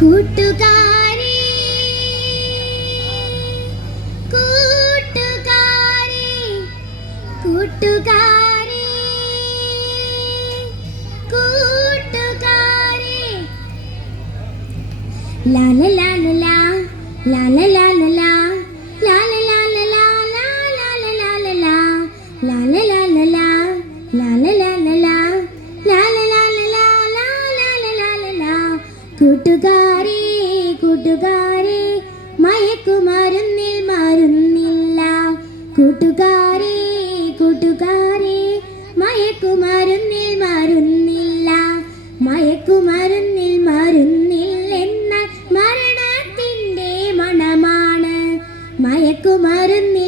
കൂട്ടുകാരി കൂട്ടുകാരി കൂട്ടുകാരി കൂട്ടുകാരി. ലാല ലാല ലാല ലാല ലാല കൂട്ടുകാരെ മയക്കുമരുന്നിൽ മരുന്നില്ല കൂട്ടുകാരെ കൂട്ടുകാരെ മയക്കുമരുന്നിൽ മരുന്നില്ല മയക്കുമരുന്നിൽ മരുന്നില്ലെന്നാൽ മരണത്തിന്റെ മണമാണ്. മയക്കുമരുന്നിൽ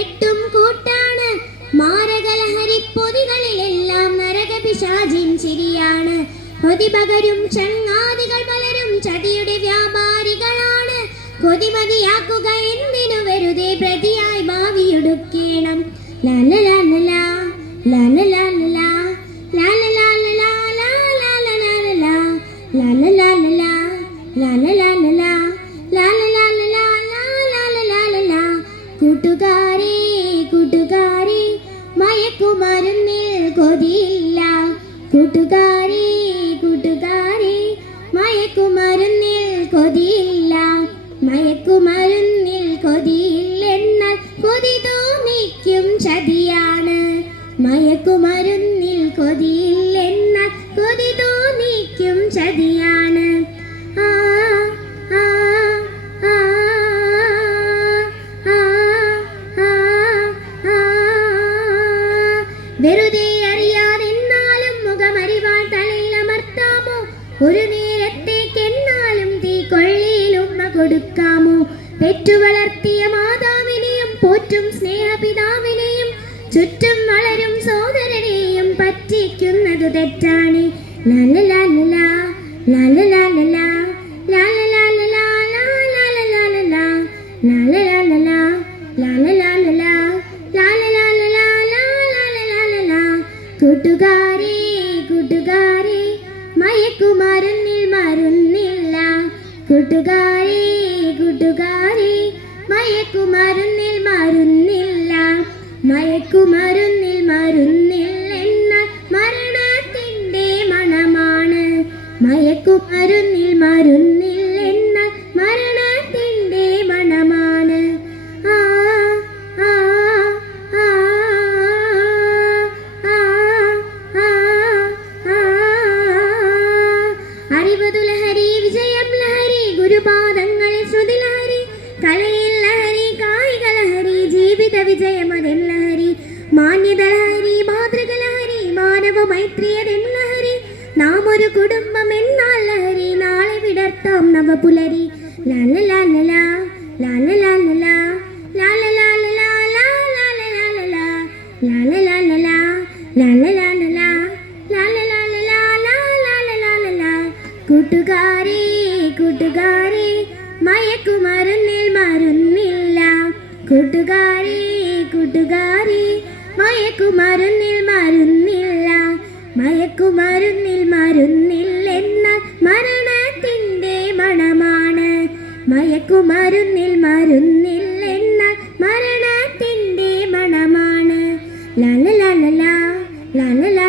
വെട്ടും കൂട്ടാണ് മാരകലഹരി പൊതികളിലെല്ലാം നരകപിശാചിൻ ചിരിയാണ് കൊതി പകരും ചങ്ങാതികൾ പലരും ചതിയുടെ വ്യാപാരികളാണ് കൊതിമതിയാക്കുക എന്തിനു വെറുതെ പ്രതിയായി ഭാവിയൊടുക്കേണം ലാല ലാല ലാ ലാല ലാല ലാ കൂട്ടുകാരെ കൂട്ടുകാരെ മയക്കുമരുന്നിൽ കൊതിയില്ല. കൂട്ടുകാരെ കൂട്ടുകാരെ മയക്കുമരുന്നിൽ കൊതിയില്ല. മയക്കുമരുന്നിൽ കൊതിയില്ലെന്നാൽ കൊതി തോന്നിക്കും ചതിയാണ്. മയക്കുമരുന്നിൽ കൊതിയില്ലെന്നാൽ കൊതി തോന്നിക്കും ചതിയാണ്. വെറുതെ അറിയാതെന്നാലും മുഖമറിവാൻ തലയിൽ അമർത്താമോ? ഒരു നേരത്തേക്ക് എന്നാലും തീ കൊള്ളിയിൽ ഉമ്മ കൊടുക്കാമോ? പെറ്റു വളർത്തിയ മാതാവിനെയും പോറ്റും സ്നേഹപിതാവിനെയും ചുറ്റും വളരും സോദരനെയും പറ്റിക്കുന്നത് തെറ്റാണ്. ലാല ലാല ലാ ലാല ലാല ലാ മയക്കുമരുന്നിൽ മരുന്നില്ല. കൂട്ടുകാരെ കൂട്ടുകാരെ മയക്കുമരുന്നിൽ മരുന്നില്ല. മയക്കുമരുന്നിൽ മരുന്നില്ലെന്ന മരണത്തിന്റെ മണമാണ്. മയക്കുമരുന്നിൽ മരുന്നില്ലെന്നാൽ കലയിൽ ലഹരി കായിക ലഹരി ജീവിത വിജയം അതിൻ ലഹരി മാന്യത ലഹരി മാതൃക ലഹരി മാനവ മൈത്രിയതിൻ ലഹരി നാം ഒരു കുടുംബം എന്നാൽ ലഹരി നാളെ വിടർത്താം നവപുലരി ലാല ലാല ലാ ലാല ലാല ലാ ലാല ലാല ലാ ലാല ലാല ലാ ലാല ലാല ലാ ലാല ലാല ലാ ലാല ലാല ലാ ലാല ലാല ലാ കൂട്ടുകാരെ കൂട്ടുകാരെ മയക്കുമരുന്നിൽ മരുന്നില്ല. കൂട്ടുകാരി കൂട്ടുകാരി മയക്കുമരുന്നിൽ മരുന്നില്ല. മയക്കുമരുന്നിൽ മരുന്നില്ലെന്നാൽ മരണത്തിന്റെ മണമാണ്. മയക്കുമരുന്നിൽ മരുന്നില്ലെന്നാൽ മരണത്തിന്റെ മണമാണ്. ലാല ലാല ലാ ലാല